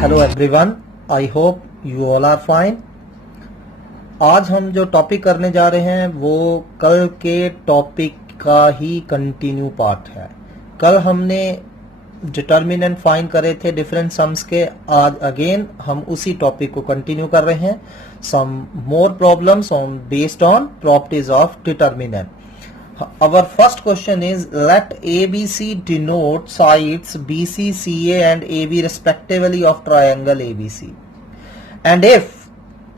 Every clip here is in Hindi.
Hello everyone, I hope you all are fine. आज हम जो टॉपिक करने जा रहे हैं वो कल के टॉपिक का ही कंटिन्यू पार्ट है। कल हमने डिटर्मिनेंट फाइंड करे थे डिफरेंट सम्स के। आज अगेन हम उसी टॉपिक को कंटिन्यू कर रहे हैं। Some more problems on based on properties of determinant. Our first question is, let ABC denote sides BC, CA and AB respectively of triangle ABC. And if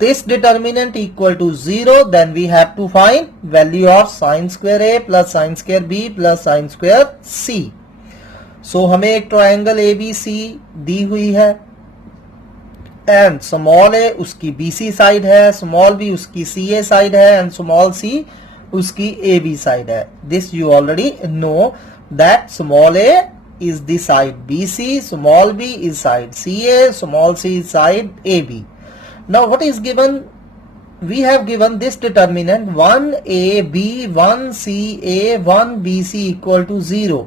this determinant equal to 0, then we have to find value of sin square A plus sin square B plus sin square C. So हमें एक triangle ABC दी हुई है and small a उसकी BC side है, small b उसकी CA side है and small c उसकी AB side है। This you already know that small a is the side BC, small b is side CA, small c is side AB. Now what is given? We have given this determinant 1AB, 1CA, 1BC equal to 0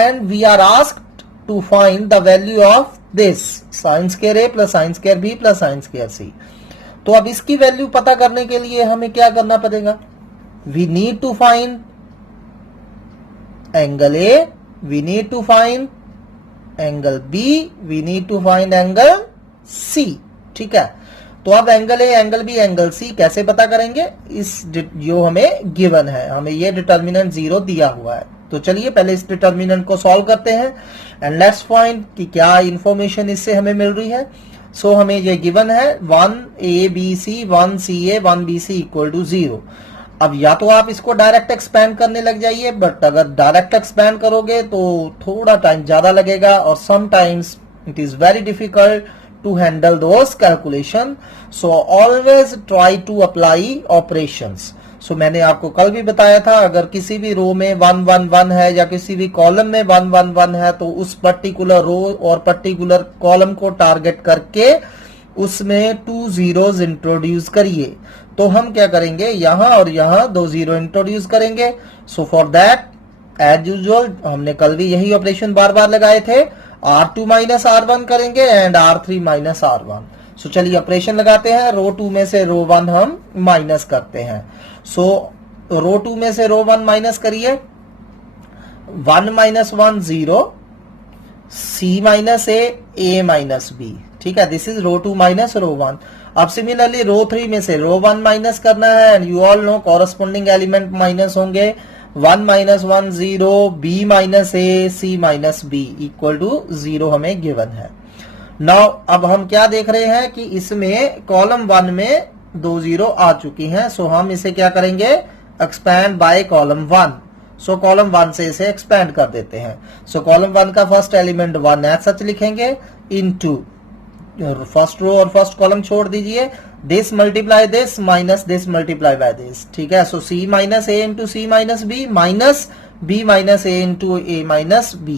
and we are asked to find the value of this sin square A plus sin square B plus sin square C. तो अब इसकी वैल्यू पता करने के लिए हमें क्या करना पड़ेगा? We need to find angle A, we need to find angle B, we need to find angle C. ठीक है, तो अब angle A, angle B, angle C कैसे पता करेंगे? इस जो हमें गिवन है, हमें ये डिटर्मिनेंट 0 दिया हुआ है। तो चलिए पहले इस डिटर्मिनेंट को सॉल्व करते हैं एंड लेट्स फाइंड कि क्या इंफॉर्मेशन इससे हमें मिल रही है। सो हमें ये गिवन है 1ABC, 1CA, 1BC equal to 0। अब या तो आप इसको डायरेक्ट एक्सपैंड करने लग जाइए, बट अगर डायरेक्ट एक्सपैंड करोगे तो थोड़ा टाइम ज्यादा लगेगा और sometimes it is very difficult to handle those calculation. So always try to apply operations. So मैंने आपको कल भी बताया था, अगर किसी भी रो में 1 1 1 है या किसी भी कॉलम में 1 1 1 है तो उस पर्टिकुलर रो और पर्टिकुलर कॉलम को टारगेट करके उसमें 2 zeros इंट्रोड्यूस करिए। तो हम क्या करेंगे, यहां और यहां 2 0 इंट्रोड्यूस करेंगे। So for that as usual हमने कल भी यही ऑपरेशन बार बार लगाए थे, R2 माइनस R1 करेंगे एंड R3 माइनस R1। सो चलिए ऑपरेशन लगाते हैं। रो 2 में से रो 1 हम माइनस करते हैं। सो रो 2 में से रो 1 माइनस करिए, 1 minus 1 0, C minus A minus B। ठीक है, this is row 2 minus row 1। अब सिमिलरली रो 3 में से रो 1 माइनस करना है and you all know corresponding element minus होंगे। 1 minus 1 0, B minus A, C minus B equal to 0 हमें गिवन है। नाउ अब हम क्या देख रहे हैं कि इसमें कॉलम 1 में 2 0 आ चुकी हैं। सो हम इसे क्या करेंगे, expand by column 1। So column 1 से इसे एक्सपैंड कर देते हैं। सो कॉलम 1 का फर्स्ट एलिमेंट 1 एज सच लिखेंगे इनटू फर्स्ट रो और फर्स्ट कॉलम छोड़ दीजिए, this multiply this minus this multiply by this. ठीक है, so C minus A into C minus B minus B minus A into A minus B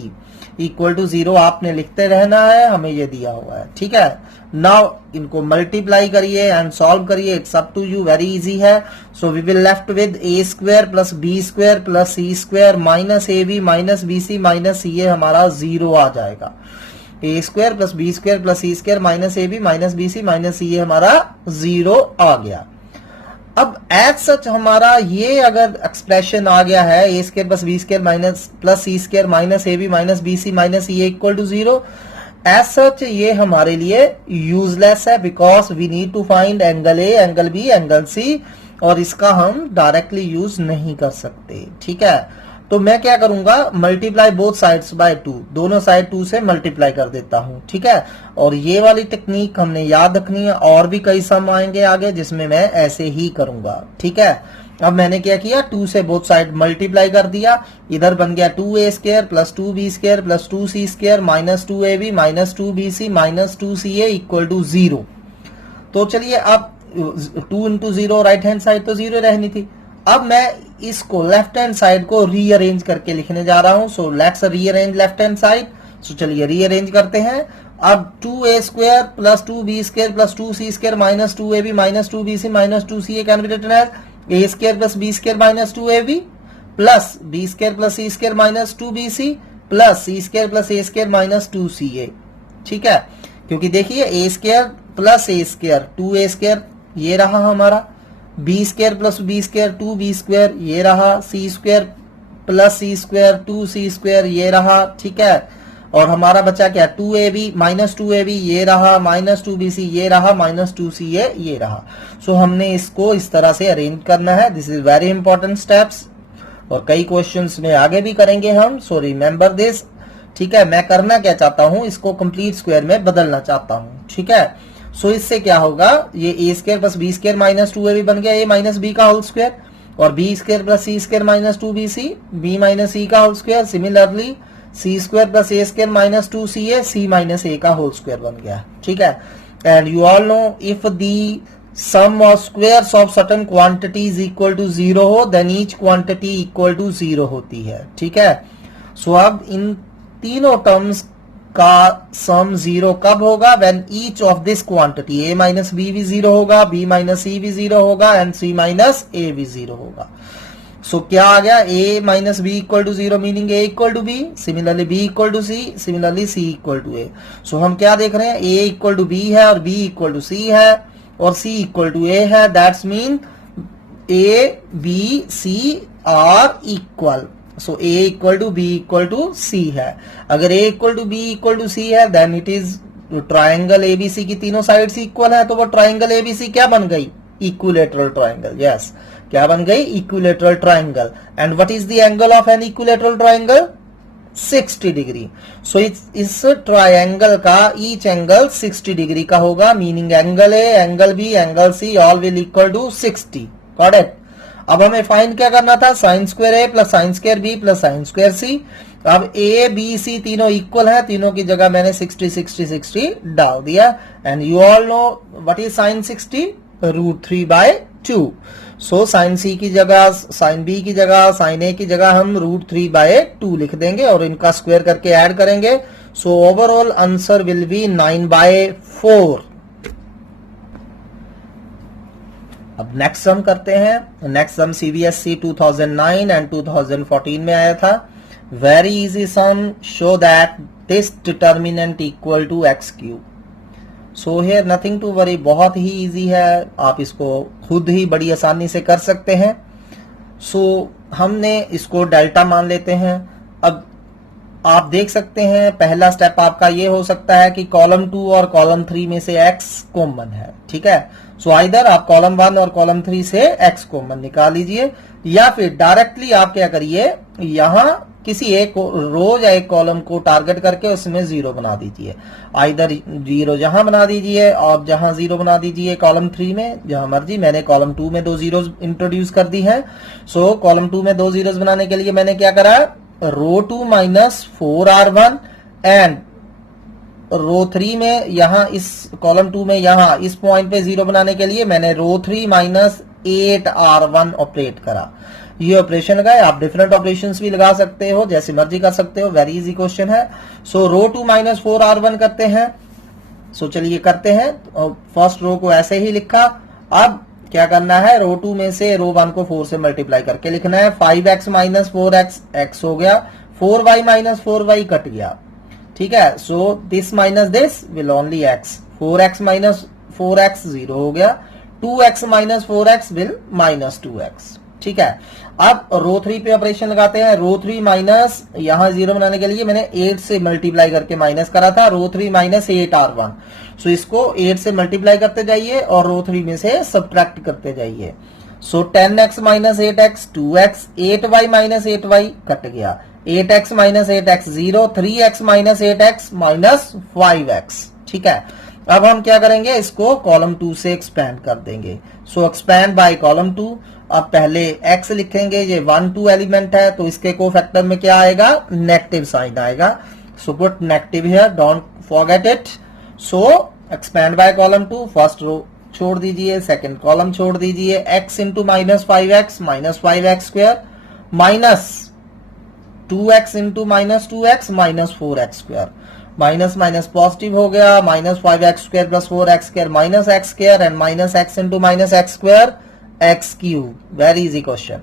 equal to 0 आपने लिखते रहना है, हमें ये दिया हुआ है। ठीक है, नाउ इनको मल्टीप्लाई करिए एंड सॉल्व करिए, it's up to you, very easy है। So we will left with A square plus B square plus C square minus AB minus BC minus CA हमारा 0 आ जाएगा। A square plus B square plus C square minus AB minus BC minus CA हमारा 0 आ गया। अब एज सच हमारा ये अगर एक्सप्रेशन आ गया है A square plus B square minus plus C square minus AB minus BC minus CA equal to 0, as such ये हमारे लिए यूजलेस है because we need to find angle A, angle B, angle C और इसका हम डायरेक्टली यूज नहीं कर सकते। ठीक है, तो मैं क्या करूंगा, मल्टीप्लाई बोथ साइड्स बाय 2, दोनों साइड 2 से मल्टीप्लाई कर देता हूं। ठीक है, और ये वाली टेक्निक हमने याद रखनी है, और भी कई सम आएंगे आगे जिसमें मैं ऐसे ही करूंगा। ठीक है, अब मैंने क्या किया, 2 से बोथ साइड मल्टीप्लाई कर दिया, इधर बन गया 2A square plus 2B square plus 2C square minus 2AB minus 2BC minus 2CA equal to 0। तो चलिए अब 2 इंटू 0 राइट हैंड साइड तो 0 रहनी थी। अब मैं इसको लेफ्ट हैंड साइड को रीअरेंज करके लिखने जा रहा हूं। So let's rearrange left hand side. So चलिए रीअरेंज करते हैं। अब 2A square plus 2B square plus 2C square minus 2AB minus 2BC minus 2CA can be written as A square plus B square minus 2AB plus B square plus C square minus 2BC plus C square plus A square minus 2CA। ठीक है, क्योंकि देखिए a square plus A square 2a² ये रहा हमारा, b square plus B square 2b², ये रहा, सी स्क्वायर प्लस सी स्क्वायर 2c² ये रहा, ठीक है। और हमारा बचा क्या, 2ab माइनस 2ab ये रहा, माइनस 2bc ये रहा, माइनस 2ca ये रहा। सो हमने इसको इस तरह से अरेंज करना है। This is very important steps, और कई क्वेश्चंस में आगे भी करेंगे हम, सो रिमेंबर दिस, ठीक है। मैं करना क्या चाहता हूं, इसको कंप्लीट स्क्वायर में बदलना चाहता हूं, ठीक है। सो इससे क्या होगा, ये A square plus B square minus 2ab बन गया, ए माइनस बी का होल स्क्वायर, और बी स्क्वायर प्लस सी square minus 2bc, B minus C का whole square. Similarly C square plus A square minus 2ca, C minus A का होल स्क्वायर बन गया, ठीक है। And you all know if the sum of squares of certain quantities equal to 0 हो, then each quantity equal to 0 होती है, ठीक है। सो अब इन तीनों टर्म्स का सम 0 कब होगा, when each of this quantity a minus b भी 0 होगा, b माइनस सी भी 0 होगा, एंड c माइनस a भी 0 होगा। सो क्या आ गया, a minus b equal to 0 meaning a equal to b, similarly b equal to c, similarly c equal to a। So हम क्या देख रहे हैं, a इक्वल टू b है और b इक्वल टू c है और c इक्वल टू a है, that's mean a b c are equal. So a equal to b equal to c है। अगर a equal to b equal to c है, then it is triangle ABC की तीनों साइड्स इक्वल है, तो वो ट्राइंगल एबीसी क्या बन गई, इक्विलेटरल ट्राइंगल। यस, क्या बन गई, equilateral triangle. And what is the angle of an equilateral triangle, 60 degree. So इस ट्राइंगल का ईच एंगल 60 डिग्री का होगा, meaning angle A, angle B, angle C all will equal to 60। Got it. अब हमें फाइंड क्या करना था, sine square A plus sine square B plus sine square C. अब ए बी सी तीनों इक्वल है, तीनों की जगह मैंने 60 60 60 डाल दिया। And you all know what is sine 60, √3/2। So sine C की जगह, साइन बी की जगह, साइन ए की जगह हम √3/2 लिख देंगे और इनका स्क्वायर करके ऐड करेंगे। So overall answer will be 9/4। अब नेक्स्ट सम करते हैं। नेक्स्ट सम सीबीएसई 2009 एंड 2014 में आया था। Very easy sum, show that this determinant equal to x³। So here nothing to worry, बहुत ही इजी है, आप इसको खुद ही बड़ी आसानी से कर सकते हैं। सो हमने इसको डेल्टा मान लेते हैं। अब आप देख सकते हैं पहला स्टेप आपका ये हो सकता है कि कॉलम 2 और कॉलम 3 में से x कॉमन है, ठीक है। सो आइदर आप कॉलम 1 और कॉलम 3 से x कॉमन निकाल लीजिए, या फिर डायरेक्टली आप क्या करिए, यहां किसी एक रो या एक कॉलम को टारगेट करके उसमें 0 बना दीजिए। आइदर 0 यहां बना दीजिए और जहां 0 बना दीजिए कॉलम 3 में, जहां मर्जी। मैंने कॉलम 2 में 2 जीरोस इंट्रोड्यूस कर दी है। सो कॉलम 2 में 2 जीरोस बनाने के लिए मैंने क्या करा, रो 2 माइनस 4r1 एंड रो 3 में यहां इस कॉलम 2 में यहां इस पॉइंट पे 0 बनाने के लिए मैंने रो 3 माइनस 8r1 ऑपरेट करा। ये ऑपरेशन लगाए, आप डिफरेंट ऑपरेशंस भी लगा सकते हो, जैसे मर्जी कर सकते हो, वेरी इजी क्वेश्चन है। सो रो 2 माइनस 4r1 करते हैं। सो चलिए करते हैं। फर्स्ट रो को ऐसे ही लिखा। अब क्या करना है, रो 2 में से रो 1 को 4 से मल्टीप्लाई करके लिखना है। 5x माइनस 4x x हो गया, 4y माइनस 4y कट गया, ठीक है। So this minus this will only x, 4x minus 4x 0 हो गया, 2x minus 4x will minus 2x, ठीक है। अब रो 3 पे ऑपरेशन लगाते हैं। रो 3 माइनस यहां 0 बनाने के लिए मैंने 8 से मल्टीप्लाई करके माइनस करा था, रो 3 माइनस 8r1। सो इसको 8 से मल्टीप्लाई करते जाइए और रो 3 में से सब्ट्रैक्ट करते जाइए। सो 10x minus 8x 2x, 8y minus 8y cut गया, 8x minus 8x 0, 3x minus 8x minus 5x, ठीक है। अब हम क्या करेंगे, इसको कॉलम 2 से एक्सपैंड कर देंगे। सो एक्सपैंड बाय कॉलम 2। अब पहले x लिखेंगे, ये 1 2 एलिमेंट है तो इसके कोफैक्टर में क्या आएगा, नेगेटिव साइन आएगा। So put negative here, don't forget it. So expand by column 2, first row छोड़ दीजिए, सेकंड कॉलम छोड़ दीजिए। x into minus 5x minus 5x square minus 2x into minus 2x minus 4x square, minus minus positive हो गया, minus 5x square plus 4x square minus x square and minus x into minus x square x³। Very easy question.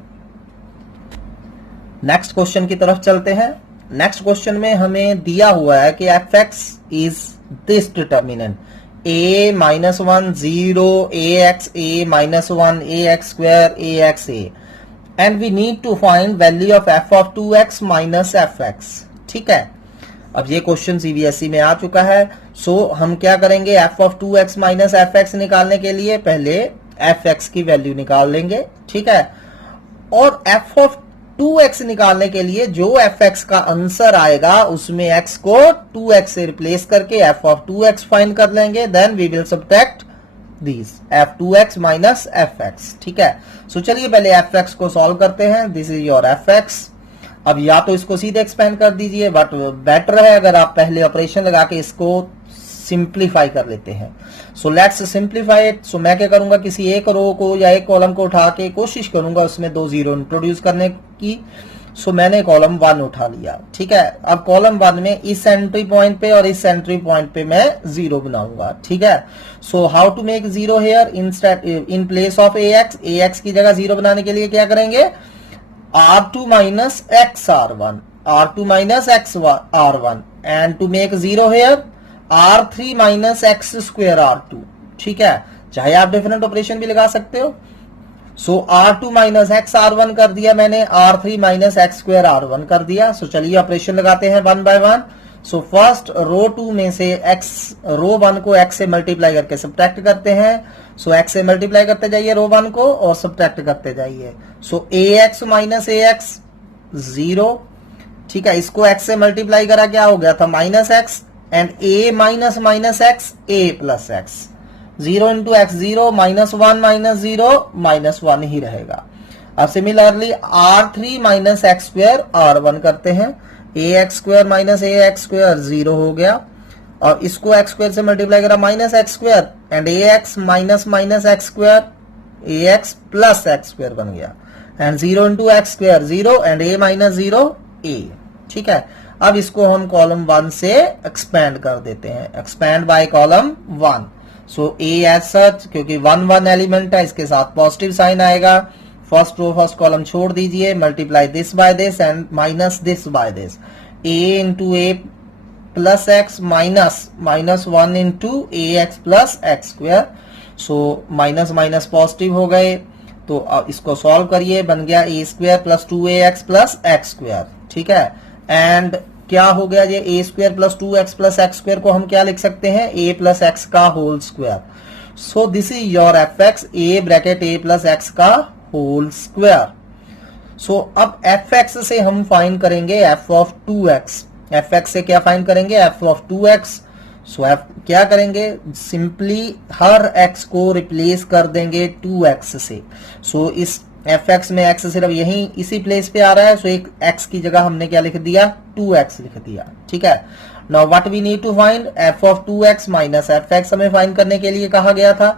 Next question की तरफ चलते हैं। नेक्स्ट क्वेश्चन में हमें दिया हुआ है कि f(x) is this determinant a minus 1 0 ax a minus 1 ax square ax a and we need to find value of f of 2x minus fx. ठीक है, अब ये क्वेश्चन सीबीएसई में आ चुका है. सो हम क्या करेंगे, f of 2x minus fx निकालने के लिए पहले fx की वैल्यू निकाल लेंगे. ठीक है, और f of 2x निकालने के लिए जो fx का आंसर आएगा उसमें x को 2x से रिप्लेस करके f of 2x फाइंड कर लेंगे. Then we will subtract this f2x minus fx. ठीक है, सो चलिए पहले fx को सॉल्व करते हैं. This is your fx. अब या तो इसको सीधे एक्सपेंड कर दीजिए, बट बेटर है अगर आप पहले ऑपरेशन लगा के इसको सिंप्लीफाई कर लेते हैं. So let's simplify it. So मैं क्या करूंगा, किसी एक रो को या एक कॉलम को उठा के कोशिश करूंगा उसमें 2 जीरो इंट्रोड्यूस करने की. सो मैंने कॉलम 1 उठा लिया. ठीक है, अब कॉलम 1 में इस एंट्री पॉइंट पे और इस एंट्री पॉइंट पे मैं 0 बनाऊंगा. ठीक है, so how to make 0 here, in place of ax की जगह 0 बनाने के लिए क्या करेंगे, r2 minus x r1, r2 minus x r1, and to make 0 here r3 minus x square r2. ठीक है, चाहे आप डिफरेंट ऑपरेशन भी लगा सकते हो. सो r2 माइनस एक्स r1 कर दिया मैंने, r3 minus x square r1 कर दिया. सो चलिए ऑपरेशन लगाते हैं 1 बाय 1. सो फर्स्ट रो 2 में से x, रो 1 को x से मल्टीप्लाई करके सब्ट्रैक्ट करते हैं. सो x से मल्टीप्लाई करते जाइए रो 1 को और सब्ट्रैक्ट करते जाइए. सो ax माइनस ax 0. ठीक है, इसको x से मल्टीप्लाई करा क्या हो गया था, minus x, and a minus minus x a plus x. 0 into x 0, minus 1 minus 0 minus 1 ही रहेगा. अब similarly r3 minus x square r1 करते हैं. ax square minus ax square 0 हो गया, और इसको x स्क्वायर से मल्टीप्लाई करा minus x square, and ax minus minus x square ax plus x square बन गया, and 0 into x square 0, and a minus 0 a. ठीक है, अब इसको हम कॉलम 1 से एक्सपेंड कर देते हैं, expand by column 1. So a as such, क्योंकि 1 1 एलिमेंट है, इसके साथ पॉजिटिव साइन आएगा. फर्स्ट रो फर्स्ट कॉलम छोड़ दीजिए, multiply this by this and minus this by this. a into a plus x minus minus 1 into a x plus x square. So minus minus positive हो गए, तो अब इसको सॉल्व करिए, बन गया a square plus 2ax plus x square. ठीक है, एंड क्या हो गया, ये a square plus 2x plus x square को हम क्या लिख सकते हैं, a प्लस एक्स का whole square. So this is your fx, a bracket a plus x का होल स्क्वायर. सो अब fx से हम फाइंड करेंगे f ऑफ 2x. fx से क्या फाइंड करेंगे, f of 2x. So f क्या करेंगे, सिंपली हर x को रिप्लेस कर देंगे 2x से. सो इस fx में x सिर्फ यही इसी प्लेस पे आ रहा है, सो एक x की जगह हमने क्या लिख दिया, 2x लिख दिया. ठीक है, now what we need to find, f of 2x minus fx हमें फाइंड करने के लिए कहा गया था.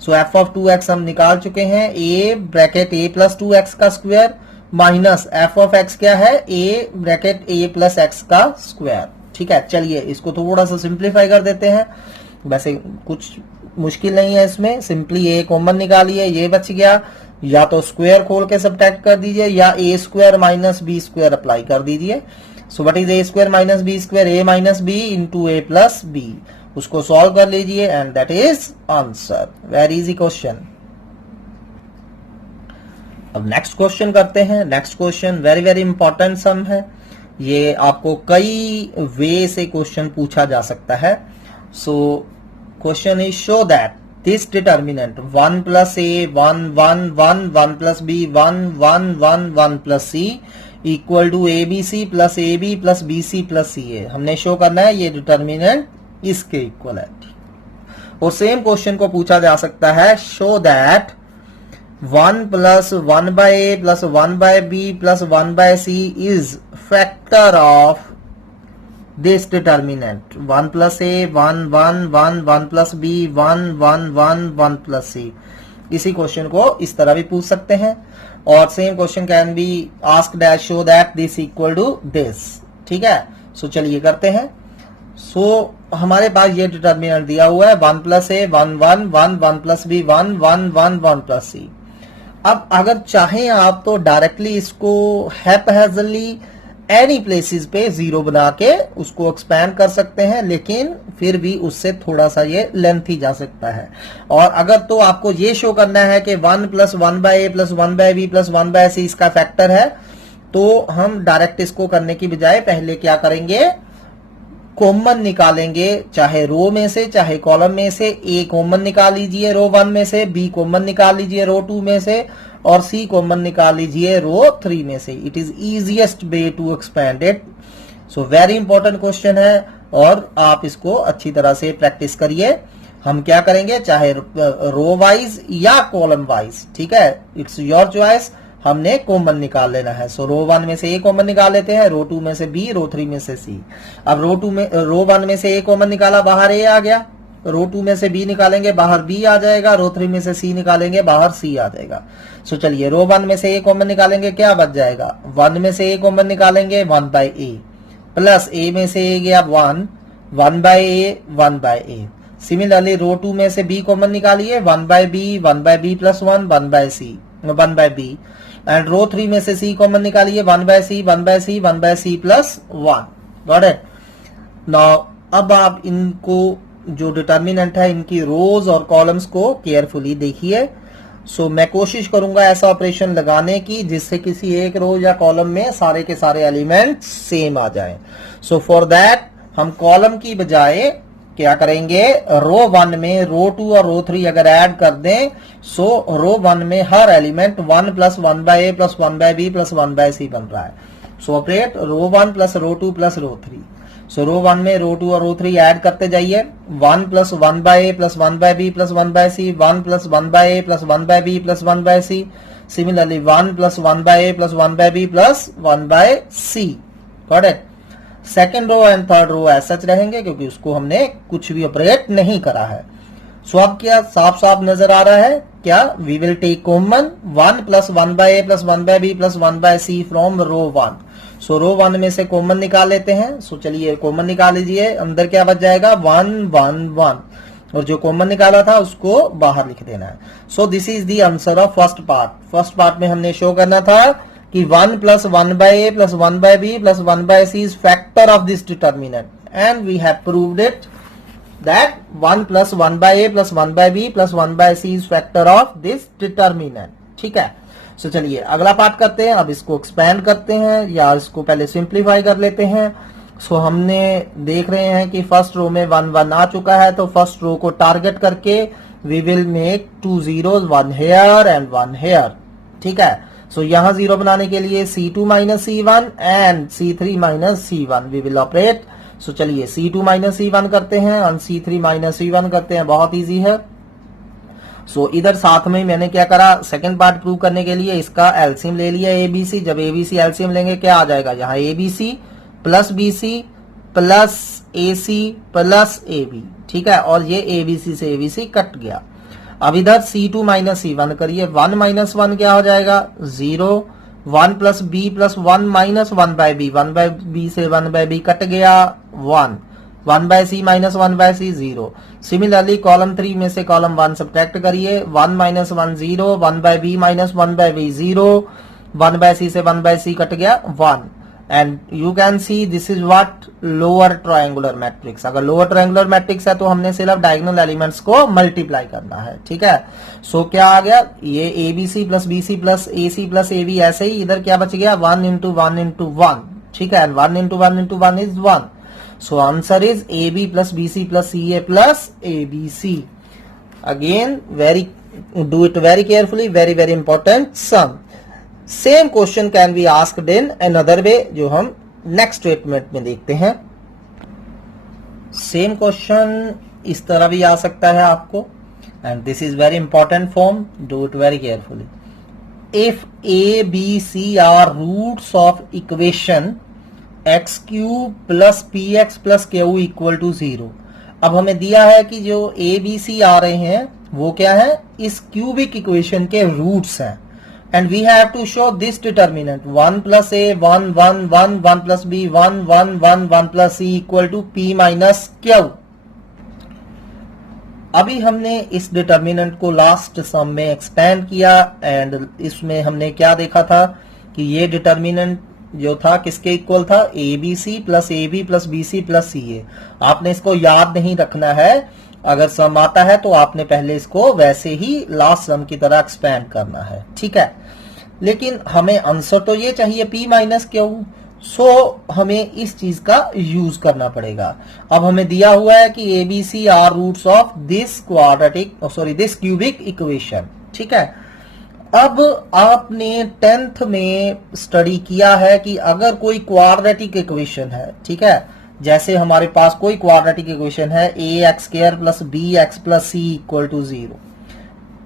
सो f ऑफ 2x हम निकाल चुके हैं, a bracket a plus 2x का square minus f of x क्या है, a bracket a plus x का स्क्वायर. ठीक है, चलिए इसको थोड़ा सा सिंप्लीफाई कर देते हैं. वैसे कुछ मुश्किल नहीं है इसमें, सिंपली a कॉमन निकालिए, ये बच गया. या तो स्क्वायर खोल के सब्ट्रैक्ट कर दीजिए, या a square minus B square apply कर दीजिए. So what is a square minus B square, a minus B into a plus B. उसको सॉल्व कर लीजिए and that is answer. Very easy question. अब नेक्स्ट क्वेश्चन करते हैं. Next question very very important sum है. ये आपको कई वे से क्वेश्चन पूछा जा सकता है. सो question is show that this determinant 1 plus a 1 1 1 1 plus b 1 1 1 1 plus c equal to abc plus ab plus bc plus ca. हमने शो करना है ये डिटर्मिनेंट इसके इक्वल है. और सेम क्वेश्चन को पूछा जा सकता है, show that 1 plus 1 by a plus 1 by b plus 1 by c is factor of this determinant 1 plus a 1 1 1 1 plus b 1 1 1 1 plus c. इसी क्वेश्चन को इस तरह भी पूछ सकते हैं. और same question can be asked as show that this equal to this. ठीक है, सो चलिए करते हैं. सो हमारे पास ये डिटर्मिनेंट दिया हुआ है 1 plus A 1 1 1 1 plus B 1 1 1 1 plus सी. अब अगर चाहें आप तो डायरेक्टली इसको हैपहैजली एनी प्लेसेस पे 0 बना के उसको एक्सपैंड कर सकते हैं, लेकिन फिर भी उससे थोड़ा सा ये लेंथी जा सकता है। और अगर तो आपको ये शो करना है कि 1 + 1/a + 1/b + 1/c इसका फैक्टर है, तो हम डायरेक्ट इसको करने की बजाय पहले क्या करेंगे, कॉमन निकालेंगे, चाहे रो में से चाहे कॉलम में से। ए कॉमन निकाल लीजिए रो 1 में से, बी कॉमन निकाल लीजिए रो 2 में से, और सी कॉमन निकाल लीजिए रो 3 में से। It is easiest way to expand it. So very important question है और आप इसको अच्छी तरह से प्रैक्टिस करिए। हम क्या करेंगे, चाहे रो वाइज या कॉलम वाइज, ठीक है, इट्स योर चॉइस। हमने कॉमन निकाल लेना है। सो रो 1 में से ए कॉमन निकाल लेते हैं, रो 2 में से बी, रो 3 में से सी। अब रो 1 में से ए कॉमन निकाला, बाहर ए आ गया। रो 2 में से बी निकालेंगे, बाहर बी आ जाएगा। रो 3 में से सी निकालेंगे, बाहर सी आ जाएगा। सो चलिए रो 1 में से ए कॉमन निकालेंगे, क्या बच जाएगा, 1 में से ए कॉमन निकालेंगे 1/a प्लस ए में से ए गया 1/a 1/a। सिमिलरली रो 2 में से बी कॉमन निकालिए, 1/b 1/b + 1 1/b। एंड रो 3 में से सी कॉमन निकालिए, 1/c 1/c 1/c + 1। Got it. Now अब आप इनको जो डिटर्मिनेंट है इनकी रोज और कॉलम्स को केयरफुली देखिए। सो मैं कोशिश करूंगा ऐसा ऑपरेशन लगाने की जिससे किसी एक रो या कॉलम में सारे के सारे एलिमेंट सेम आ जाएं। सो फॉर दैट हम कॉलम की बजाय क्या करेंगे, रो 1 में रो 2 और रो 3 अगर ऐड कर दें, सो रो 1 में हर एलिमेंट 1 + 1/a + 1/b + 1/c बन रहा है। सो ऑपरेट रो 1 + रो 2 + रो 3। सो रो 1 में रो 2 और रो 3 ऐड करते जाइए, 1 + 1/a + 1/b + 1/c, 1 + 1/a + 1/b + 1/c। Similarly 1 + 1/a + 1/b + 1/c। Got it. Second row and third row as such रहेंगे क्योंकि उसको हमने कुछ भी ऑपरेट नहीं करा है। सो अब क्या साफ साफ नजर आ रहा है, क्या we will take common 1 + 1/a + 1/b + 1/c from row 1। So row 1 में से कॉमन निकाल लेते हैं। सो चलिए कॉमन निकाल लीजिए, अंदर क्या बच जाएगा 1 1 1, और जो कॉमन निकाला था उसको बाहर लिख देना है। So this is the answer of first part. First part में हमने शो करना था कि 1 + 1/a + 1/b + 1/c is factor of this determinant, and we have proved it that 1 + 1/a + 1/b + 1/c is factor of this determinant। ठीक है। सो चलिए अगला पार्ट करते हैं। अब इसको एक्सपैंड करते हैं या इसको पहले सिंप्लीफाई कर लेते हैं। सो हमने देख रहे हैं कि फर्स्ट रो में 1 1 आ चुका है, तो फर्स्ट रो को टारगेट करके we will make 2 zeros, 1 here and 1 here। ठीक है। सो यहां 0 बनाने के लिए C2 - C1 and C3 - C1 we will operate. So चलिए C2 - C1 करते हैं और C3 - C1 करते हैं, बहुत इजी है। सो इधर साथ में मैंने क्या करा, सेकंड पार्ट प्रूव करने के लिए इसका एलसीएम ले लिया ABC। जब ABC एलसीएम लेंगे क्या आ जाएगा, यहाँ ABC + BC + AC + AB। ठीक है, और ये ABC से ABC कट गया। अब इधर C2 - C1 करिए, 1 - 1 क्या हो जाएगा 0, 1 + b + 1 - 1/b, 1/b से 1/b कट गया 1, 1/c - 1/c 0। सिमिलरली कॉलम 3 में से कॉलम 1 सब्ट्रैक्ट करिए, 1 - 1 0, 1/b - 1/b 0, 1/c से 1/c कट गया 1। And you can see this is what lower triangular matrix. अगर लोअर ट्रायंगुलर मैट्रिक्स है तो हमने सिर्फ डायगोनल एलिमेंट्स को मल्टीप्लाई करना है। ठीक है। सो क्या आ गया, ये ABC + BC + AC + AB, ऐसे ही इधर क्या बच गया 1 × 1 × 1। ठीक है, 1 × 1 × 1 is 1। So answer is AB + BC + CA + ABC। Again do it very carefully, very very important sum। Same question can be asked in another way, जो हम नेक्स्ट स्टेटमेंट में देखते हैं। सेम क्वेश्चन इस तरह भी आ सकता है आपको, and this is very important form, do it very carefully. If A, B, C are roots of equation x³ + px + q = 0। अब हमें दिया है कि जो A, B, C आ रहे हैं वो क्या है, इस क्यूबिक इक्वेशन के रूट्स हैं। And we have to show this determinant 1 + a 1 1 1 1 + b 1 1 1 1 + c = p - q। अभी हमने इस डिटर्मिनेंट को लास्ट सम में एक्सपेंड किया, एंड इसमें हमने क्या देखा था कि ये डिटर्मिनेंट जो था किसके इक्वल था, A B C plus A B plus B C plus C A. आपने इसको याद नहीं रखना है, अगर सम आता है तो आपने पहले इसको वैसे ही लास्ट सम की तरह एक्सपेंड करना है, ठीक है। लेकिन हमें आंसर तो ये चाहिए p माइनस क्यू, सो हमें इस चीज का यूज करना पड़ेगा। अब हमें दिया हुआ है कि A B C are roots of this this cubic equation, ठीक है। अब आपने 10th में स्टडी किया है कि अगर कोई क्वाड्रेटिक इक्वेशन है, ठीक है, जैसे हमारे पास कोई क्वाड्रेटिक इक्वेशन है A X square plus B X plus C equal to 0,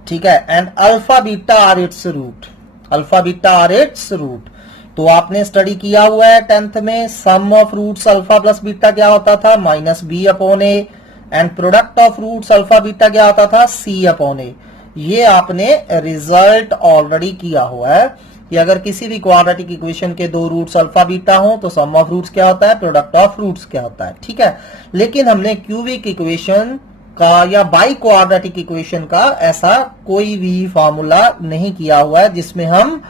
ठीक है, and alpha beta are its root, alpha beta are its root. तो आपने स्टडी किया हुआ है 10th में, sum of roots alpha plus beta क्या होता था, minus B upon A, and product of roots alpha beta क्या होता था, सी अपॉन ए। ये आपने रिजल्ट ऑलरेडी किया हुआ है कि अगर किसी भी क्वाड्रेटिक इक्वेशन के दो रूट्स अल्फा बीटा हो तो सम ऑफ रूट्स क्या होता है, प्रोडक्ट ऑफ रूट्स क्या होता है, ठीक है। लेकिन हमने क्यूबिक इक्वेशन का या बाई क्वाड्रेटिक इक्वेशन का ऐसा कोई भी फॉर्मूला नहीं किया हुआ है जिसमें हम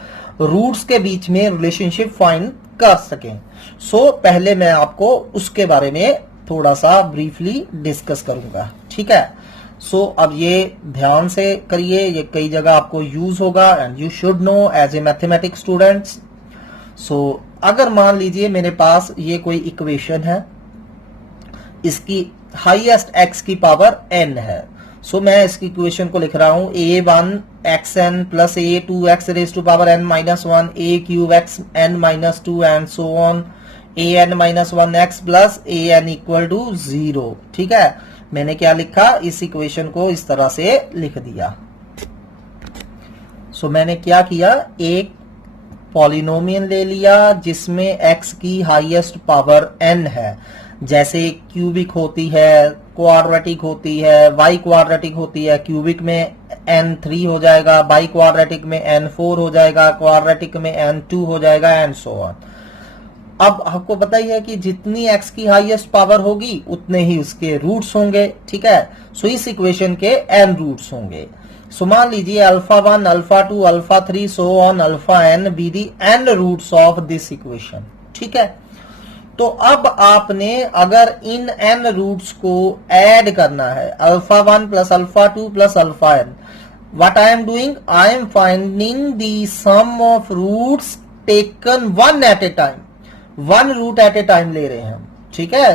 रूट्स के बीच में रिलेशनशिप फाइंड कर सकें। सो पहले मैं आपको उसके बारे में थोड़ा सा ब्रीफली डिस्कस करूंगा, ठीक है। सो अब ये ध्यान से करिए, ये कई जगह आपको यूज होगा and you should know as a mathematics students. So अगर मान लीजिए मेरे पास ये कोई इक्वेशन है, इसकी हाईएस्ट एक्स की पावर n है, सो मैं इसकी इक्वेशन को लिख रहा हूं a1 xn plus a2 x raise to power n minus 1 a cube x n minus 2 and so on an minus 1 x plus an equal to 0, ठीक है। मैंने क्या लिखा, इस इक्वेशन को इस तरह से लिख दिया। सो मैंने क्या किया, एक पॉलिनोमियल ले लिया जिसमें x की हाईएस्ट पावर n है, जैसे क्यूबिक होती है, क्वाड्रेटिक होती है, बाई क्वाड्रेटिक होती है, क्यूबिक में n3 हो जाएगा, बाई क्वाड्रेटिक में n4 हो जाएगा, क्वाड्रेटिक में n2 हो जाएगा एंड सो ऑन। अब आपको पता ही है कि जितनी x की हाईएस्ट पावर होगी उतने ही उसके रूट्स होंगे, ठीक है। सो इस इक्वेशन के n रूट्स होंगे। सो मान लीजिए alpha 1 alpha 2 alpha 3 so on alpha n be the n roots of this equation, ठीक है। तो अब आपने अगर इन n रूट्स को ऐड करना है, alpha 1 plus alpha 2 plus alpha n, what I am doing, I am finding the sum of roots taken one at a time, one root at a time ले रहे हैं हम, ठीक है।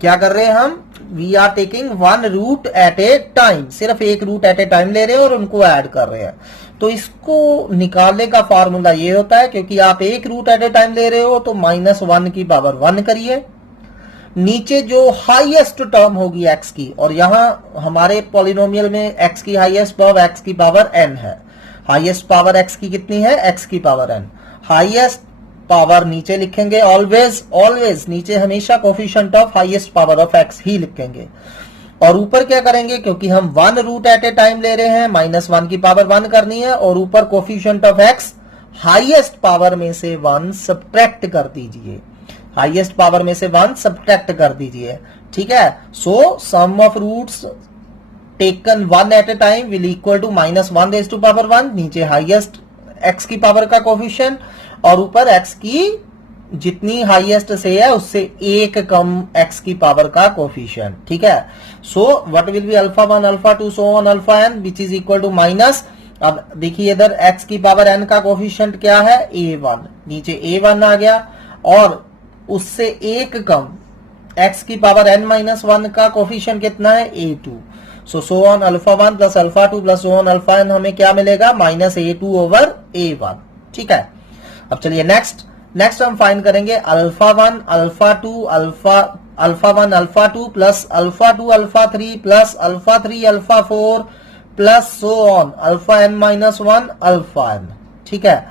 क्या कर रहे हैं हम, we are taking one root at a time, सिर्फ एक रूट एट ए टाइम ले रहे हैं और उनको ऐड कर रहे हैं। तो इसको निकालने का फॉर्मूला ये होता है, क्योंकि आप एक रूट एट ए टाइम ले रहे हो तो -1 की पावर 1 करिए, नीचे जो हाईएस्ट टर्म होगी x की, और यहां हमारे पॉलिनोमियल में x की हाईएस्ट पावर x की पावर n है, हाईएस्ट पावर x की कितनी है, x की पावर n, हाईएस्ट पावर नीचे लिखेंगे, ऑलवेज ऑलवेज नीचे हमेशा coefficient of highest power of x ही लिखेंगे, और ऊपर क्या करेंगे, क्योंकि हम one root at a time ले रहे हैं, -1 की पावर 1 करनी है, और ऊपर coefficient of x highest power में से 1 सब्ट्रैक्ट कर दीजिए, हाईएस्ट पावर में से 1 सब्ट्रैक्ट कर दीजिए, ठीक है। So sum of roots taken one at a time will equal to -1 raise to power 1, नीचे हाईएस्ट x की पावर का कोफिशिएंट, और ऊपर x की जितनी हाईएस्ट से है उससे एक कम x की पावर का कोफिशिएंट, ठीक है। So what will be alpha 1 alpha 2 so on alpha n which is equal to minus, अब देखिए इधर x की पावर n का कोफिशिएंट क्या है, a1, नीचे a1 आ गया, और उससे एक कम x की पावर n माइनस 1 का कोफिशिएंट कितना है, a2। So on alpha 1 plus alpha 2 plus so on alpha n हमें क्या मिलेगा, -a2 ओवर a1, ठीक है। अब चलिए नेक्स्ट हम फाइंड करेंगे alpha 1 alpha 2 alpha 1 alpha 2 plus alpha 2 alpha 3 plus alpha 3 alpha 4 plus so on alpha n minus 1 alpha n, ठीक है।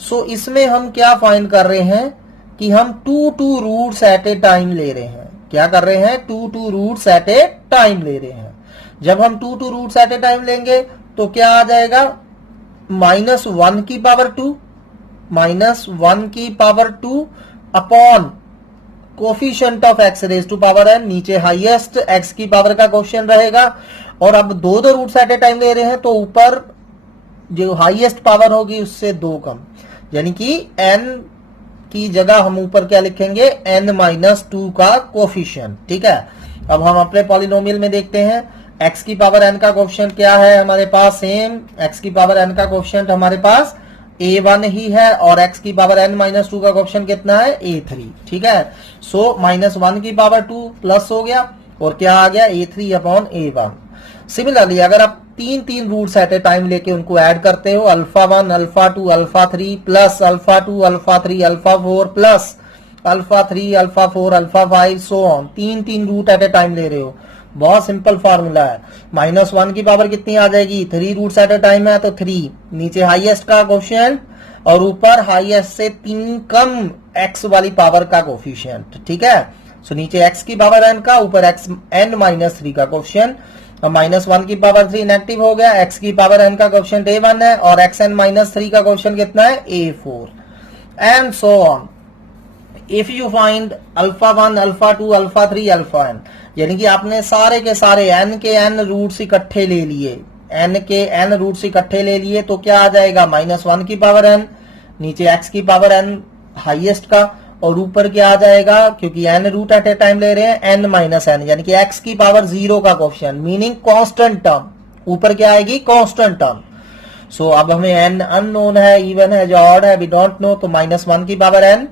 सो इसमें हम क्या फाइंड कर रहे हैं कि हम 2 रूट्स एट ए टाइम ले रहे हैं, क्या कर रहे हैं, 2 रूट्स एट ए टाइम ले रहे हैं। जब हम 2 रूट्स एट ए टाइम लेंगे तो क्या आ जाएगा, -1 की पावर 2, -1 की power 2 upon coefficient of x raise to power n, नीचे हाईएस्ट x की पावर का कोफिशिएंट रहेगा, और अब दो रूट्स एट ए टाइम ले रहे हैं तो ऊपर जो हाईएस्ट पावर होगी उससे 2 कम, यानी कि n की जगह हम ऊपर क्या लिखेंगे, n-2 का कोफिशिएंट। ठीक है, अब हम अपने पॉलिनोमियल में देखते हैं x की पावर n का कोफिशिएंट क्या है हमारे पास, सेम x की पावर n का कोफिशिएंट हमारे पास a1 ही है और x की पावर n-2 का कोफिशिएंट कितना है, a3। ठीक है, सो -1 की पावर 2 प्लस हो गया और क्या आ गया, a3 अपॉन a1। सिमिलरली अगर आप तीन रूट्स एट ए टाइम लेके उनको ऐड करते हो, alpha 1 alpha 2 alpha 3 plus alpha 2 alpha 3 alpha 4 plus alpha 3 alpha 4 alpha 5 so on, तीन रूट एट ए टाइम ले रहे हो, बहुत सिंपल फॉर्मूला है। -1 की पावर कितनी आ जाएगी, 3 रूट्स एट ए टाइम है तो 3, नीचे हाईएस्ट का कोफिशिएंट और ऊपर हाईएस्ट से 3 कम x वाली पावर का कोफिशिएंट। ठीक है, सो नीचे x की पावर n का, ऊपर x n-3 का कोफिशिएंट, और -1 की पावर 3 नेगेटिव हो गया, x की पावर n का कोफिशिएंट a1 है और xn-3 का कोफिशिएंट कितना है, a4 and so on. If you find alpha 1 alpha 2 alpha 3 alpha n, यानी कि आपने सारे के सारे n के n रूट्स इकट्ठे ले लिए, n के n रूट्स इकट्ठे ले लिए तो क्या आ जाएगा, -1 की पावर n, नीचे x की पावर n हाईएस्ट का और ऊपर क्या आ जाएगा, क्योंकि n root at a time ले रहे हैं n-n, यानी कि x की पावर 0 का कोफिशिएंट, मीनिंग कांस्टेंट टर्म, ऊपर क्या आएगी, कांस्टेंट टर्म। सो अब हमें n अननोन है, इवन है, जो ऑड है वी डोंट नो, तो -1 की पावर n,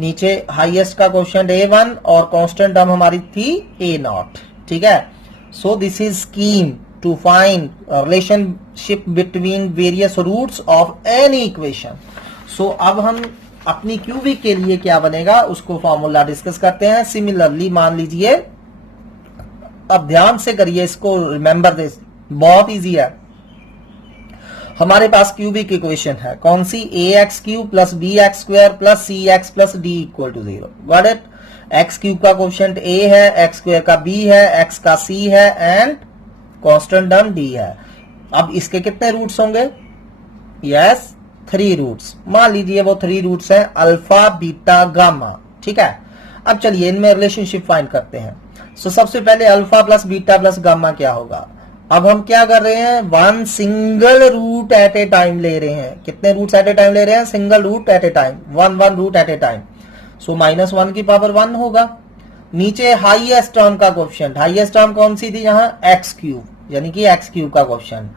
नीचे हाईएस्ट का कोफिशिएंट a1 और कांस्टेंट टर्म हमारी थी a0। ठीक है, so this is scheme to find relationship between various roots of any equation. सो अब हम अपनी क्यूबिक के लिए क्या बनेगा उसको फॉर्मूला डिस्कस करते हैं। सिमिलरली मान लीजिए, अब ध्यान से करिए इसको, रिमेंबर दिस, बहुत इजी है। हमारे पास क्यूबिक इक्वेशन है कौन सी, ax³ plus bx² plus cx plus d equal to 0। Got it, x³ का कोफिशिएंट a है, x² का b है, x का c है एंड कांस्टेंट टर्म d है। अब इसके कितने रूट्स होंगे, यस 3 रूट्स, मान लीजिए वो 3 रूट्स हैं अल्फा बीटा गामा। ठीक है, अब चलिए इनमें रिलेशनशिप फाइंड करते हैं। सो सबसे पहले alpha plus beta plus gamma क्या होगा, अब हम क्या कर रहे हैं, 1 single root at a time ले रहे हैं। कितने रूट्स एट ए टाइम ले रहे हैं, single root at a time, 1 root at a time. So -1 की पावर 1 होगा, नीचे हाईएस्ट टर्म का कोफिशिएंट, हाईएस्ट टर्म कौन सी थी यहाँ, x³, यानी कि x³ का कोफिशिएंट,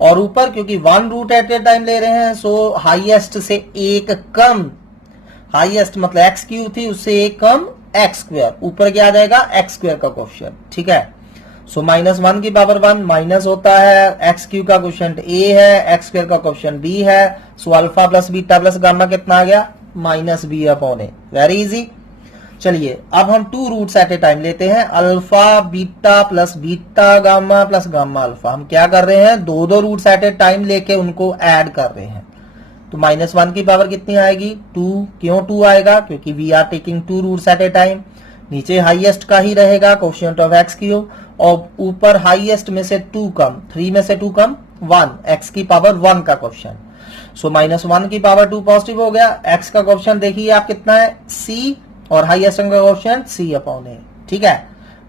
और ऊपर क्योंकि 1 रूट एट ए टाइम ले रहे हैं सो हाईएस्ट से एक कम, हाईएस्ट मतलब x³ थी उससे एक कम x², ऊपर क्या आ जाएगा, x² का कोफिशिएंट। ठीक है, सो -1 की पावर 1 माइनस होता है, x³ का कोफिशिएंट a है, x² का कोफिशिएंट b है, so alpha plus beta plus gamma कितना आ गया, -b upon a। Very easy. चलिए अब हम 2 रूट्स एट ए टाइम लेते हैं, alpha beta plus beta gamma plus gamma alpha. हम क्या कर रहे हैं, 2 रूट्स एट ए टाइम लेके उनको ऐड कर रहे हैं, तो -1 की पावर कितनी आएगी, 2। क्यों 2 आएगा, क्योंकि we are taking 2 roots at a time, नीचे हाईएस्ट का ही रहेगा कोफिशिएंट ऑफ x³ और ऊपर हाईएस्ट में से 2 कम, 3 में से 2 कम 1, x की पावर 1 का कोफिशिएंट। सो -1 की पावर 2 पॉजिटिव हो गया, x का कोफिशिएंट देखिए आप कितना है, c, और हाईएस्ट का कोफिशिएंट c अपॉन a। ठीक है,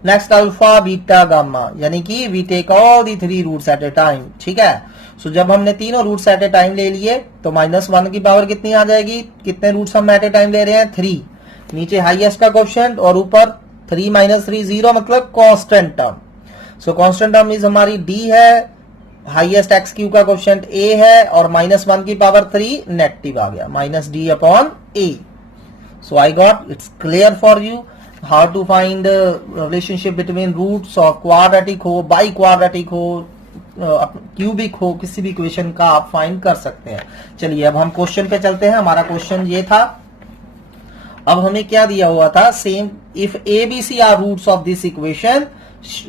नेक्स्ट अल्फा बीटा गामा, यानी कि we take all the 3 roots at a time. ठीक है, सो जब हमने तीनों रूट्स एट ए टाइम ले लिए तो -1 की पावर कितनी आ जाएगी, कितने रूट्स हम एट ए टाइम ले रहे हैं, 3, नीचे हाईएस्ट का कोफिशिएंट और ऊपर 3 - 3 0 मतलब constant term. So constant term is हमारी d है, हाईएस्ट x³ का कोफिशिएंट a है और -1 की पावर 3 नेगेटिव आ गया, -d upon a। So I got, it's clear for you how to find relationship between roots of quadratic हो, बाई क्वाड्रेटिक हो, क्यूबिक हो, किसी भी इक्वेशन का आप फाइंड कर सकते हैं। चलिए अब हम क्वेश्चन पे चलते हैं। हमारा क्वेश्चन ये था, अब हमें क्या दिया हुआ था, same, if ABC are roots of this equation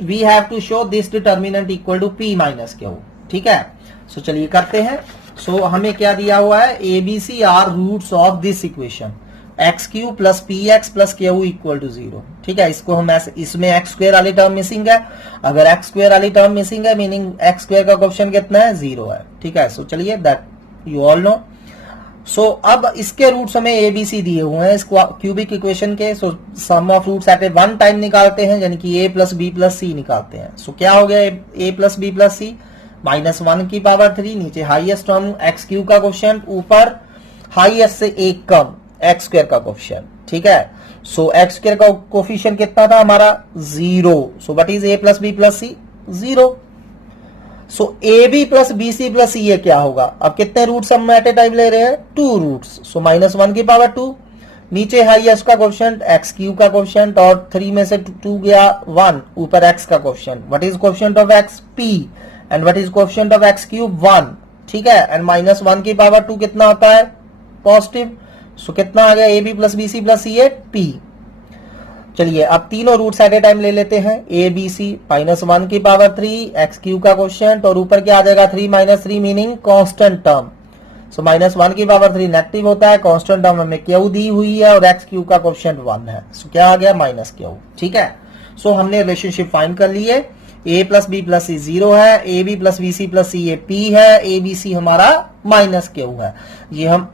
we have to show this determinant equal to P minus Q। ठीक है, सो चलिए करते हैं। सो हमें क्या दिया हुआ है, ABC are roots of this equation, x³ plus px plus q equal to 0। ठीक है, इसको हम ऐसे, इसमें x² वाली टर्म मिसिंग है, अगर x² वाली टर्म मिसिंग है मीनिंग x² का कोफिशिएंट कितना है, 0 है। ठीक है, सो चलिए दैट यू ऑल नो। सो अब इसके रूट्स हमें ABC दिए हुए हैं इस क्यूबिक इक्वेशन के। So sum of roots at a 1 time निकालते हैं, यानी कि a plus b plus c निकालते हैं। सो क्या हो गया, a plus b plus c, -1 की पावर 3, नीचे हाईएस्ट टर्म x³ का कोफिशिएंट, ऊपर हाईएस्ट से एक कम एक्स स्क्वायर का कोफिशिएंट, ठीक है। सो एक्स स्क्वायर का कोफिशिएंट कितना था हमारा 0। So what is a plus B plus C 0। So A B plus B C plus C ये क्या होगा, अब कितने रूट्स हम एट ए टाइम ले रहे हैं 2 रूट्स। सो -1 की पावर 2, नीचे हाईएस्ट का कोफिशिएंट एक्स क्यूब का कोफिशिएंट और 3 में से 2 गया 1, ऊपर एक्स का coefficient. What is coefficient of x p and what is coefficient of x cube 1, ठीक है। एंड -1 की पावर 2 कितना होता है पॉजिटिव। सो कितना आ गया A B plus B C plus C A p। चलिए अब तीनों रूट्स एट ए टाइम ले लेते हैं। ए बी सी -1 की पावर 3 एक्स क्यूब का कोफिशिएंट और ऊपर क्या आ जाएगा 3 - 3 मीनिंग कांस्टेंट टर्म। सो -1 की पावर 3 नेगेटिव होता है, कांस्टेंट टर्म हमें क्यू दी हुई है और एक्स क्यूब का कोफिशिएंट 1 है। सो क्या आ गया -क्यू, ठीक है। सो हमने रिलेशनशिप फाइंड कर ली है। A plus B plus C 0 है, A B plus B C plus C A p है, ए बी सी हमारा -क्यू है। ये हम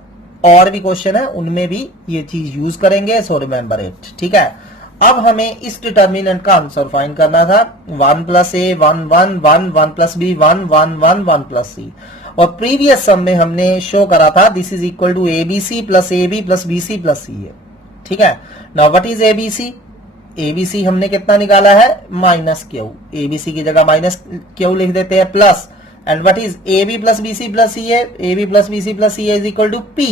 और भी क्वेश्चन है उनमें भी ये चीज यूज करेंगे, सो रिमेंबर इट, ठीक है। अब हमें इस डिटर्मिनेंट का आंसर फाइंड करना था 1 plus A 1 1 1 1 plus B 1 1 1 1 plus C. और प्रीवियस सम में हमने शो करा था this is equal to A B C plus A B plus B C plus C A, ठीक है। Now what is A B C, A B C हमने कितना निकाला है -क्यू, ए बी सी की जगह -क्यू लिख देते हैं plus. And what is A B plus B C plus C A B plus B C plus C A is equal to p।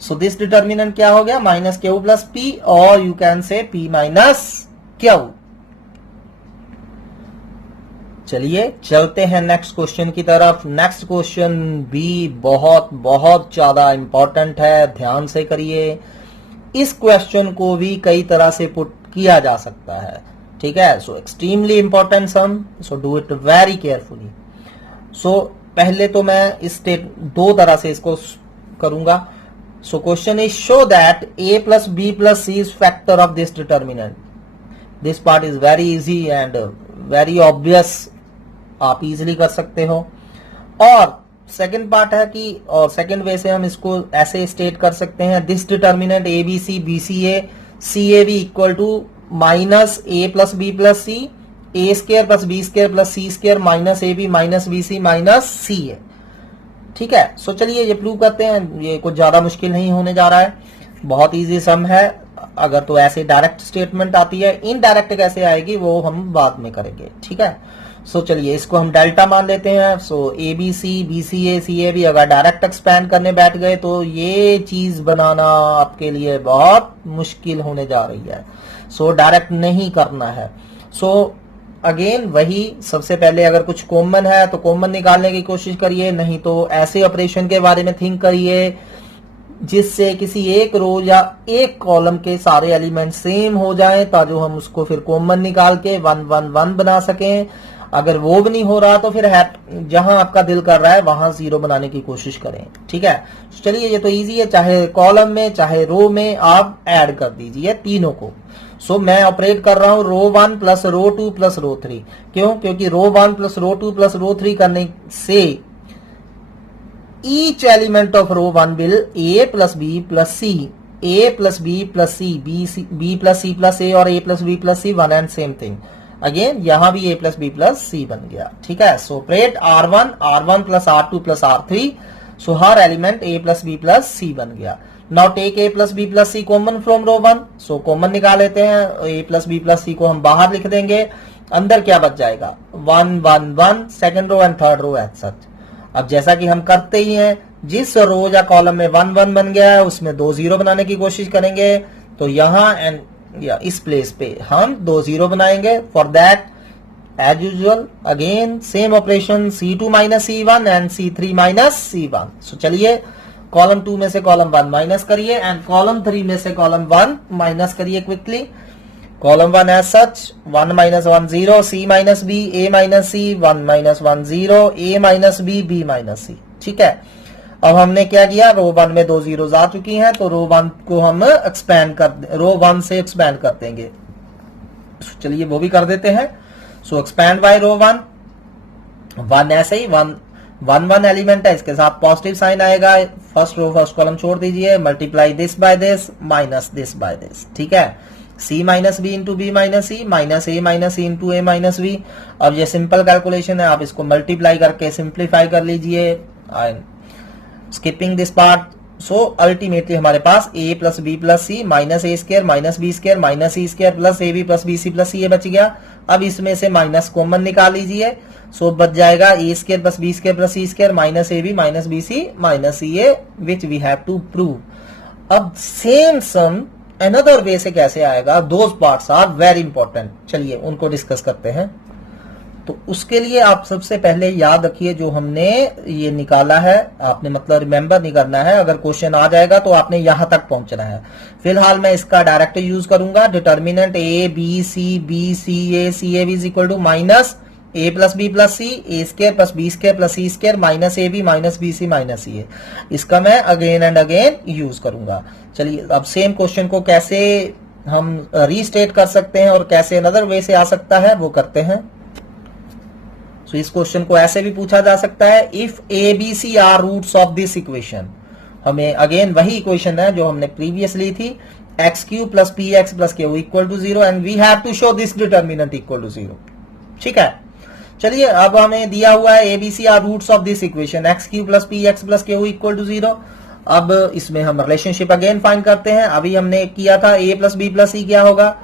So this determinant क्या हो गया -क्यू प्लस p और you can say p minus q. चलिए चलते हैं नेक्स्ट क्वेश्चन की तरफ। नेक्स्ट क्वेश्चन भी बहुत बहुत ज्यादा इंपॉर्टेंट है, ध्यान से करिए। इस क्वेश्चन को भी कई तरह से पुट किया जा सकता है, ठीक है। So extremely important sum, so do it very carefully. So पहले तो मैं इस स्टेप 2 तरह से इसको करूंगा। So question is show that a plus B plus C is factor of this determinant. This part is very easy and very obvious, आप इजीली कर सकते हो। और सेकंड पार्ट है कि, और सेकंड वे से हम इसको ऐसे स्टेट कर सकते हैं this determinant A B C B C A B equal to minus A plus B plus C A square plus B square plus C square minus A B minus B C minus C A, ठीक है। सो चलिए ये प्रूव करते हैं, ये कुछ ज्यादा मुश्किल नहीं होने जा रहा है, बहुत इजी सम है। अगर तो ऐसे डायरेक्ट स्टेटमेंट आती है, इनडायरेक्ट कैसे आएगी वो हम बाद में करेंगे, ठीक है। सो चलिए इसको हम डेल्टा मान लेते हैं। So A B C A B अगर डायरेक्ट एक्सपैंड करने बैठ गए तो ये चीज बनाना आपके लिए बहुत मुश्किल होने जा रही है। सो डायरेक्ट नहीं करना है। सो अगेन वही, सबसे पहले अगर कुछ कॉमन है तो कॉमन निकालने की कोशिश करिए, नहीं तो ऐसे ऑपरेशन के बारे में थिंक करिए जिससे किसी एक रो या एक कॉलम के सारे एलिमेंट सेम हो जाएं ताकि हम उसको फिर कॉमन निकाल के 1 1 1 बना सकें। अगर वो भी नहीं हो रहा तो फिर जहां आपका दिल कर रहा है वहां 0 बनाने की कोशिश करें, ठीक है। चलिए ये तो इजी है, चाहे कॉलम में चाहे रो में आप ऐड कर दीजिए तीनों को। सो मैं ऑपरेट कर रहा हूं रो 1 प्लस रो 2 प्लस रो 3। क्यों? क्योंकि रो 1 प्लस रो 2 प्लस रो 3 करने से each element of row 1 will a plus B plus C, a plus B plus C, B plus C plus A और a plus B plus C, one and same thing. Again यहां भी a plus B plus C बन गया, ठीक है। So operate R1 plus R2 plus R3। So हर element a plus B plus C बन गया। Now take a plus B plus C common from row 1। So common निकाल लेते हैं, a plus B plus C को हम बाहर लिख देंगे, अंदर क्या बच जाएगा 1 1 1, second row and third row as such. अब जैसा कि हम करते ही हैं, जिस रो या कॉलम में 1 1 बन गया है उसमें 2 0 बनाने की कोशिश करेंगे, तो यहां एंड या इस प्लेस पे हम 2 0 बनाएंगे। For that as usual again same operation C2 minus C1 and C3 minus C1। So चलिए कॉलम 2 में से कॉलम 1 माइनस करिए एंड कॉलम 3 में से कॉलम 1 माइनस करिए quickly. Column 1 as such 1 minus 1 0, C minus B, A minus C, 1 minus 1 0, A minus B, B minus C, ठीक है। अब हमने क्या किया, रो 1 में 2 जीरोस आ चुकी हैं तो रो 1 को हम रो 1 से एक्सपैंड कर देंगे। चलिए वो भी कर देते हैं। सो एक्सपैंड बाय रो 1 ऐसे ही 1 1 1 एलिमेंट है, इसके साथ पॉजिटिव साइन आएगा। फर्स्ट रो फर्स्ट कॉलम छोड़ दीजिए, multiply this by this minus this by this, ठीक है। C minus B into B minus C minus A minus C into A minus B. अब ये सिंपल कैलकुलेशन है, आप इसको मल्टीप्लाई करके सिंप्लीफाई कर लीजिए। Skipping this part, so ultimately हमारे पास a plus B plus C minus A square minus B square minus C square plus A B plus B C plus C A बच गया। अब इसमें से माइनस कॉमन निकाल लीजिए, सो बच जाएगा A square plus B square plus C square minus A B minus B C minus C A, which we have to prove. अब सेम सम अनदर वे से कैसे आएगा, those parts are very important. चलिए उनको डिस्कस करते हैं। तो उसके लिए आप सबसे पहले याद रखिए जो हमने ये निकाला है, आपने मतलब रिमेंबर नहीं करना है, अगर क्वेश्चन आ जाएगा तो आपने यहां तक पहुंचना है। फिलहाल मैं इसका डायरेक्ट यूज करूंगा। Determinant A B C A B is equal to minus A plus B plus C A square plus B square plus C square minus A B minus B C minus C A. इसका मैं अगेन एंड अगेन यूज करूंगा। चलिए अब सेम क्वेश्चन को कैसे हम रीस्टेट कर सकते हैं और कैसे अनदर वे से आ सकता है वो करते हैं। So, इस क्वेश्चन को ऐसे भी पूछा जा सकता है, if A B C are roots of this equation. हमें अगेन वही इक्वेशन है जो हमने प्रीवियस ली थी, x cube plus p x plus q equal to 0 and we have to show this determinant equal to 0। ठीक है, चलिए अब हमें दिया हुआ है A B C are roots of this equation, x cube plus p x plus q equal to 0। अब इसमें हम रिलेशनशिप अगेन फाइंड करते हैं। अभी हमने किया था A plus B plus C क्या होगा,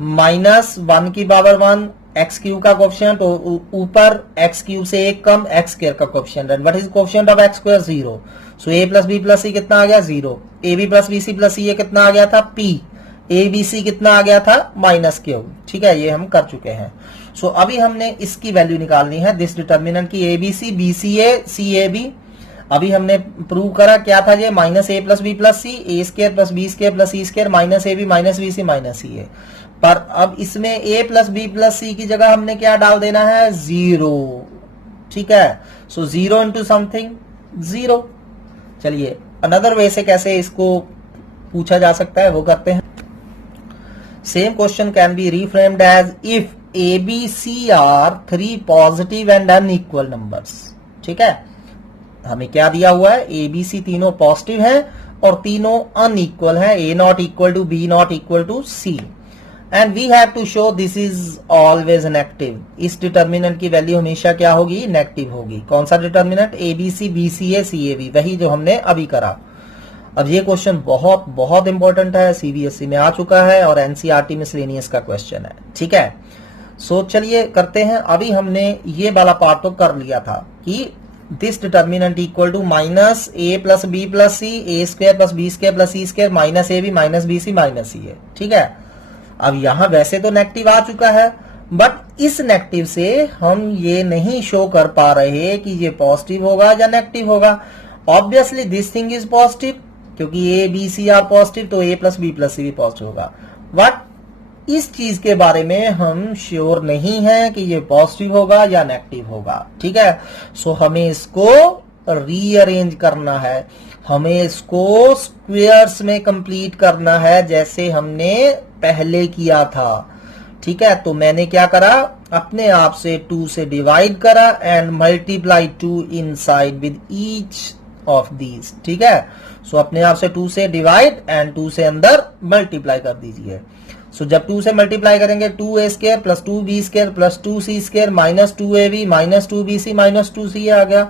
माइनस 1 की पावर 1 एक्स क्यू का कोएफिशिएंट, तो ऊपर एक्स क्यू से एक कम एक्स स्क्वायर का coefficient, and what is coefficient of X square 0। So A plus B plus C कितना आ गया 0, A B plus B C plus C A कितना आ गया था p, ए बी सी कितना आ गया था माइनस क्यू। ठीक है, ये हम कर चुके हैं। सो अभी हमने इसकी वैल्यू निकालनी है, दिस डिटर्मिनेंट की ए बी सी ए बी। अभी हमने प्रूव करा क्या था ये, minus A plus B plus C A square plus B square plus C square minus A B minus B C minus C A. पर अब इसमें a plus B plus C की जगह हमने क्या डाल देना है 0। ठीक है, सो 0 इंटू समथिंग 0। चलिए अनदर वे से कैसे इसको पूछा जा सकता है वो करते हैं। Same question can be reframed as if A B C are 3 positive and unequal numbers. ठीक है, हमें क्या दिया हुआ है, ए बी सी तीनों पॉजिटिव हैं और तीनों अनइक्वल हैं, A not equal to B not equal to C, and we have to show this is always negative. इस डिटर्मिनेंट की वैल्यू हमेशा क्या होगी, नेगेटिव होगी। कौन सा determinant, A B C A B, वही जो हमने अभी करा। अब ये क्वेश्चन बहुत बहुत इंपॉर्टेंट है, सीबीएसई में आ चुका है और एनसीईआरटी मिसलेनियस का क्वेश्चन है। ठीक है, सो चलिए करते हैं। अभी हमने ये वाला पार्ट तो कर लिया था कि this determinant equal to minus A plus B plus C A square plus B square plus C square minus A B minus B C minus C A. ठीक है, अब यहां वैसे तो नेगेटिव आ चुका है, बट इस नेगेटिव से हम ये नहीं शो कर पा रहे कि ये पॉजिटिव होगा या नेगेटिव होगा। Obviously this thing is positive, क्योंकि A B C are positive, तो A plus B plus C भी पॉजिटिव होगा। बट इस चीज के बारे में हम श्योर नहीं है कि ये पॉजिटिव होगा या नेगेटिव होगा। ठीक है, सो हमें इसको रीअरेंज करना है, हमें इसको स्क्वेयर्स में कंप्लीट करना है जैसे हमने पहले किया था। ठीक है, तो मैंने क्या करा, अपने आप से 2 से डिवाइड करा and multiply 2 inside with each of these. ठीक है, सो अपने आप से 2 से डिवाइड एंड 2 से अंदर मल्टीप्लाई कर दीजिए। सो जब 2 से मल्टीप्लाई करेंगे 2a square plus 2b square plus 2c square minus 2ab minus 2bc minus 2c आ गया।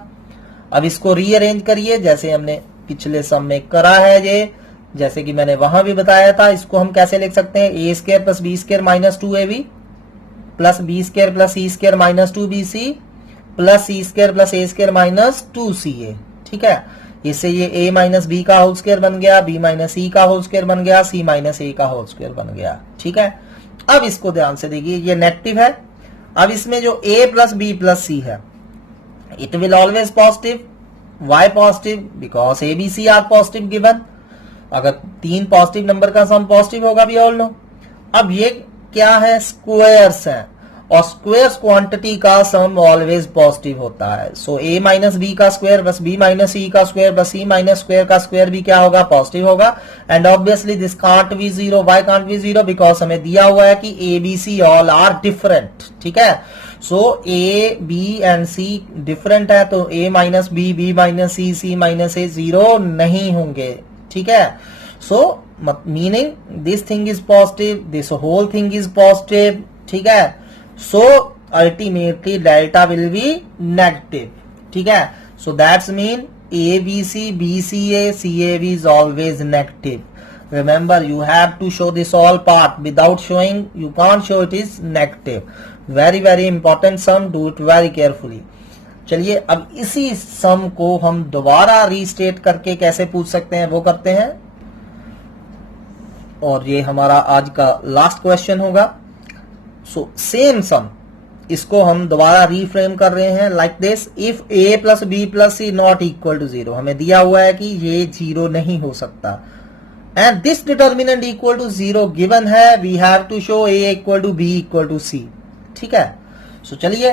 अब इसको रीअरेंज करिए जैसे हमने पिछले सम में करा है, ये जैसे कि मैंने वहां भी बताया था। इसको हम कैसे लिख सकते हैं, A square plus B square minus 2ab plus B square plus C square minus 2bc plus C square plus A square minus 2ca। ठीक है, इससे ये a माइनस बी का होल स्क्वायर बन गया, b माइनस सी का होल स्क्वायर बन गया, c माइनस ए का होल स्क्वायर बन गया। ठीक है, अब इसको ध्यान से देखिए, ये नेगेटिव है। अब इसमें जो a plus B plus C है, it will always positive. Why positive, because A B C are positive given. अगर 3 पॉजिटिव नंबर का सम पॉजिटिव होगा भी ऑल नो। अब ये क्या है, स्क्वायर्स हैं, और स्क्वायर्स क्वांटिटी का सम ऑलवेज पॉजिटिव होता है। सो ए माइनस बी का स्क्वायर बस बी माइनस सी का स्क्वायर बस सी माइनस स्क्वायर का स्क्वायर भी क्या होगा, पॉजिटिव होगा। And obviously this can't be 0। Why can't be 0, because हमें दिया हुआ है कि A B C all are different. ठीक है, so A B and C different है, तो A minus B minus C minus A 0 नहीं होंगे। ठीक है, so meaning this thing is positive, this whole thing is positive. ठीक है, so ultimately delta will be negative. ठीक है, so that's mean ABC, BCA, CAB is always negative. Remember, you have to show this all part. Without showing, you can't show it is negative. Very very important sum. Do it very carefully. चलिए अब इसी सम को हम दोबारा रीस्टेट करके कैसे पूछ सकते हैं वो करते हैं, और ये हमारा आज का लास्ट क्वेश्चन होगा. सो सेम सम, इसको हम दोबारा रीफ्रेम कर रहे हैं like this. If a plus B plus C not equal to 0, हमें दिया हुआ है कि ये 0 नहीं हो सकता, and this determinant equal to 0 given है. We have to show a equal to b equal to c. ठीक है. सो चलिए,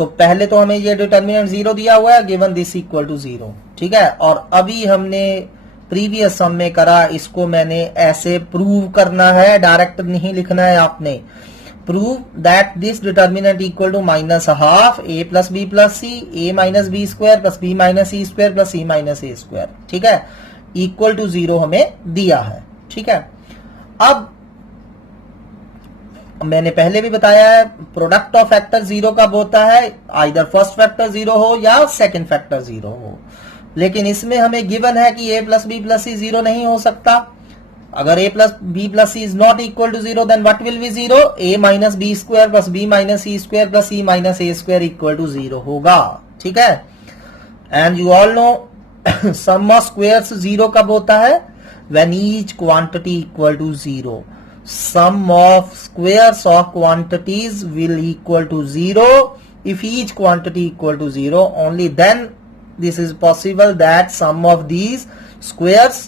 पहले तो हमें ये डिटर्मिनेंट 0 दिया हुआ है, गिवन दिस इक्वल टू 0. ठीक है. और अभी हमने प्रीवियस सम में करा, इसको मैंने ऐसे प्रूव करना है, डायरेक्ट नहीं लिखना है आपने. Prove that this determinant equal to minus half a plus B plus C, a minus B square plus B minus C square plus C minus A square. ठीक है. इक्वल टू 0 हमें दिया है. ठीक है. अब मैंने पहले भी बताया है, प्रोडक्ट ऑफ फैक्टर 0 कब होता है, आइदर फर्स्ट फैक्टर 0 हो या सेकंड फैक्टर 0 हो. लेकिन इसमें हमें गिवन है कि a plus B plus C 0 नहीं हो सकता. अगर a plus B plus C is not equal to 0, then what will be 0? a minus B square plus B minus C square plus C minus A square equal to 0 होगा. ठीक है. And you all know sum of squares 0 कब होता है? When each quantity equal to 0. Sum of squares of quantities will equal to 0 if each quantity equal to 0. Only then this is possible that sum of these squares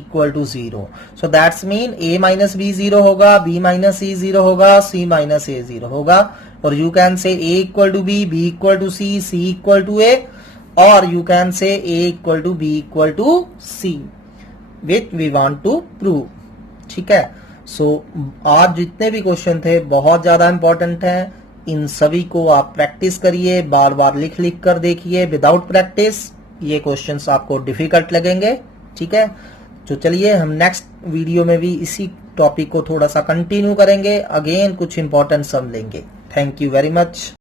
equal to 0. So that's mean a minus b 0 होगा, b minus c 0 होगा, c minus a 0 होगा. और you can say a equal to b, b equal to c, c equal to a, or you can say a equal to b equal to c, which we want to prove. ठीक है. आज जितने भी क्वेश्चन थे बहुत ज्यादा इंपॉर्टेंट हैं. इन सभी को आप प्रैक्टिस करिए, बार बार लिख लिख कर देखिए. विदाउट प्रैक्टिस ये क्वेश्चंस आपको डिफिकल्ट लगेंगे. ठीक है. तो चलिए हम नेक्स्ट वीडियो में भी इसी टॉपिक को थोड़ा सा कंटिन्यू करेंगे. अगेन कुछ इंपॉर्टेंट सम लेंगे. Thank you very much.